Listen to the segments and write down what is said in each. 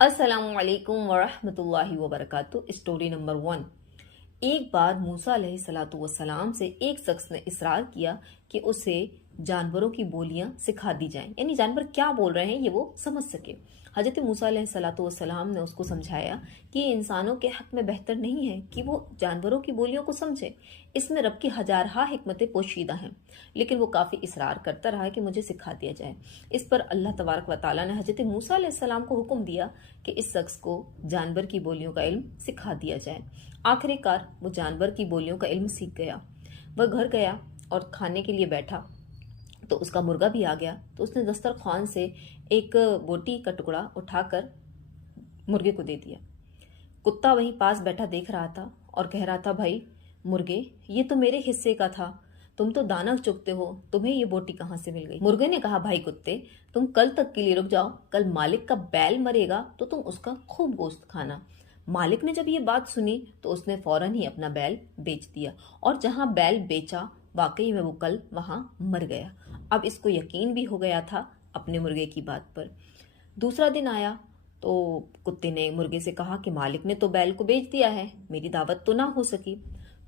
अस्सलामुअलैकुम वरहमतुल्लाहि वबरकातुहू। Story number 1। एक बार मूसा अलैहिस्सलातु वस्सलाम से एक शख्स ने इसरार किया कि उसे जानवरों की बोलियां सिखा दी जाएं, यानी जानवर क्या बोल रहे हैं ये वो समझ सके। हजरत मूसा अलैहिस्सलातु वस्सलाम ने उसको समझाया कि ये इंसानों के हक में बेहतर नहीं है कि वो जानवरों की बोलियों को समझे। इसमें रब की हजारहा हिकमतें पोशीदा हैं, लेकिन वो काफी इसरार करता रहा कि मुझे सिखा दिया जाए। इस पर अल्लाह तबारक व तआला ने हजरत मूसा अलैहिस्सलाम को हुक्म दिया कि इस शख्स को जानवर की बोलियों का इल्म सिखा दिया जाए। आखिरकार वो जानवर की बोलियों का इल्म सीख गया। वह घर गया और खाने के लिए बैठा तो उसका मुर्गा भी आ गया। तो उसने दस्तरखान से एक बोटी का टुकड़ा उठाकर मुर्गे को दे दिया। कुत्ता वहीं पास बैठा देख रहा था और कह रहा था, भाई मुर्गे, ये तो मेरे हिस्से का था, तुम तो दाना चुगते हो, तुम्हें ये बोटी कहाँ से मिल गई। मुर्गे ने कहा, भाई कुत्ते, तुम कल तक के लिए रुक जाओ, कल मालिक का बैल मरेगा तो तुम उसका खूब गोश्त खाना। मालिक ने जब ये बात सुनी तो उसने फौरन ही अपना बैल बेच दिया, और जहां बैल बेचा वाकई में वो कल वहां मर गया। अब इसको यकीन भी हो गया था अपने मुर्गे की बात पर। दूसरा दिन आया तो कुत्ते ने मुर्गे से कहा कि मालिक ने तो बैल को बेच दिया है, मेरी दावत तो ना हो सकी।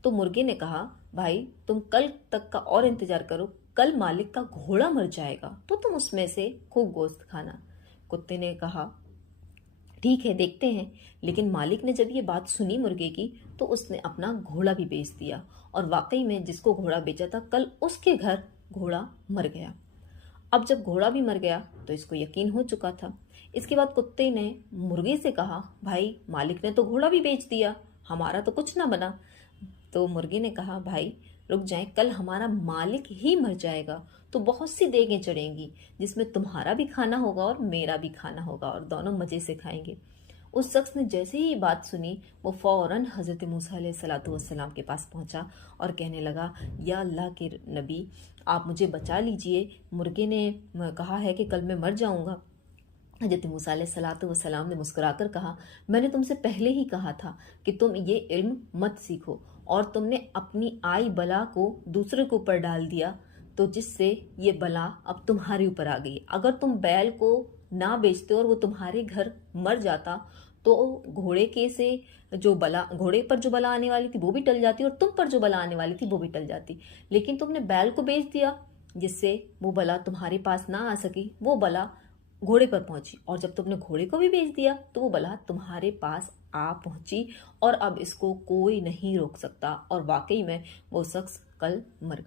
तो मुर्गे ने कहा, भाई तुम कल तक का और इंतजार करो, कल मालिक का घोड़ा मर जाएगा तो तुम उसमें से खूब गोश्त खाना। कुत्ते ने कहा, ठीक है, देखते हैं। लेकिन मालिक ने जब ये बात सुनी मुर्गे की तो उसने अपना घोड़ा भी बेच दिया, और वाकई में जिसको घोड़ा बेचा था कल उसके घर घोड़ा मर गया। अब जब घोड़ा भी मर गया तो इसको यकीन हो चुका था। इसके बाद कुत्ते ने मुर्गे से कहा, भाई मालिक ने तो घोड़ा भी बेच दिया, हमारा तो कुछ ना बना। तो मुर्गे ने कहा, भाई रुक जाए, कल हमारा मालिक ही मर जाएगा तो बहुत सी देगें चढ़ेंगी जिसमें तुम्हारा भी खाना होगा और मेरा भी खाना होगा, और दोनों मजे से खाएंगे। उस शख्स ने जैसे ही ये बात सुनी वो फौरन हजरत मूसा अलैहिस्सलातु वस्सलाम के पास पहुंचा और कहने लगा, या अल्लाह के नबी, आप मुझे बचा लीजिए, मुर्गे ने कहा है कि कल मैं मर जाऊंगा। हजरत मूसा अलैहिस्सलातु वस्सलाम ने मुस्कुराकर कहा, मैंने तुमसे पहले ही कहा था कि तुम ये इल्म मत सीखो, और तुमने अपनी आई बला को दूसरे के ऊपर डाल दिया, तो जिससे ये बला अब तुम्हारे ऊपर आ गई। अगर तुम बैल को ना बेचते और वो तुम्हारे घर मर जाता तो घोड़े के से जो बला, घोड़े पर जो बला आने वाली थी वो भी टल जाती, और तुम पर जो बला आने वाली थी वो भी टल जाती। लेकिन तुमने बैल को बेच दिया, जिससे वो बला तुम्हारे पास ना आ सकी, वो बला घोड़े पर पहुंची, और जब तुमने घोड़े को भी बेच दिया तो वो बला तुम्हारे पास आ पहुंची, और अब इसको कोई नहीं रोक सकता। और वाकई में वो शख्स कल मर गया।